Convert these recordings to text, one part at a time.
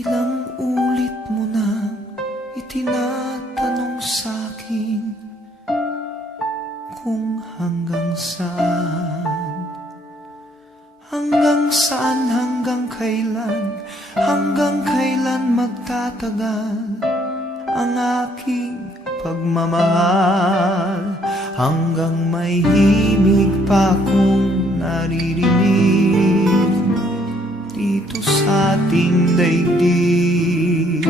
Ilang ulit mo na itinatanong sa'kin kung hanggang saan, hanggang kailan magtatagal ang aking pagmamahal, hanggang may himig pa akong naririnig dito sa ating daigdig,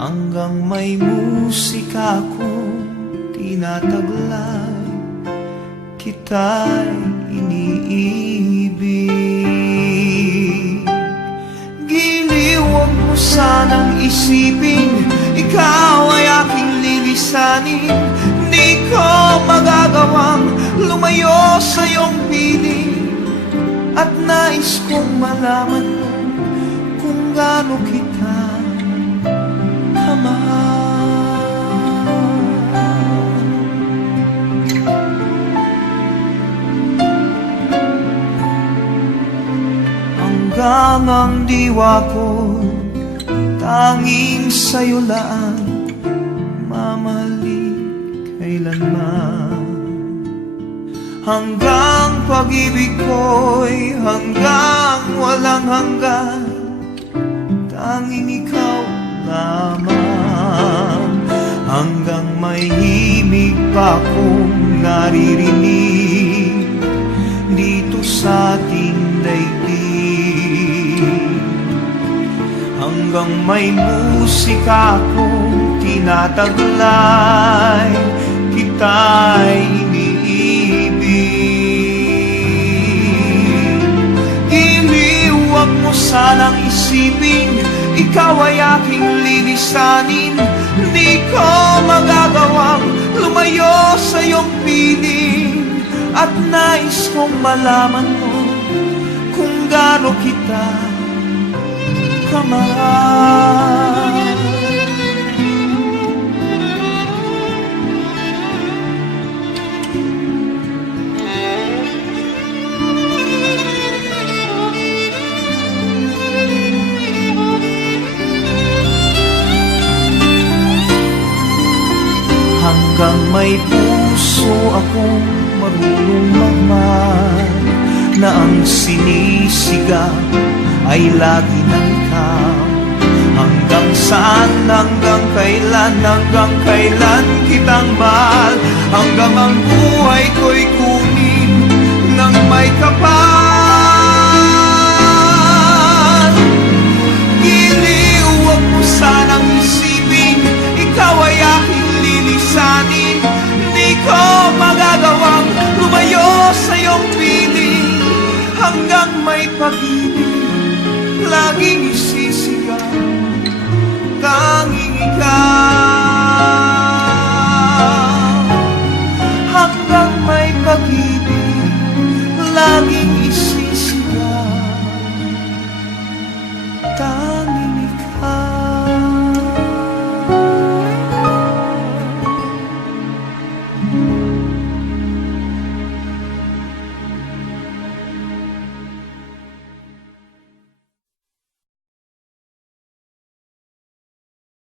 hanggang may musika akong tinataglay, kita'y iniibig. Giliw, huwag mo sanang isipin ikaw ay aking lilisanin. Di ko magagawang lumayo sa iyong piling, at nais kong malaman mo kung gaano kita kamahal. Hanggang ang diwa ko tanging sa'yo lang mamahalin kailanman. Hanggang pag-ibig ko'y hanggang walang hanggan, tanging ikaw lamang. Hanggang may himig pa akong naririnig dito sa ating daigdig, hanggang may musika akong tinataglay, kita'y iniibig. Giliw, huwag mo sanang isipin ikaw ay aking lilisanin. Di ko magagawang lumayo sa iyong piling, at nais kong malaman mo kung gaano kita kamahal. Hanggang may puso akong marunong magmahal, na ang sinisigaw ay lagi ng ikaw. Hanggang saan, hanggang kailan kitang mahal, hanggang ang buhay ko'y kunin ng may kapal. Giliw, huwag mo sanang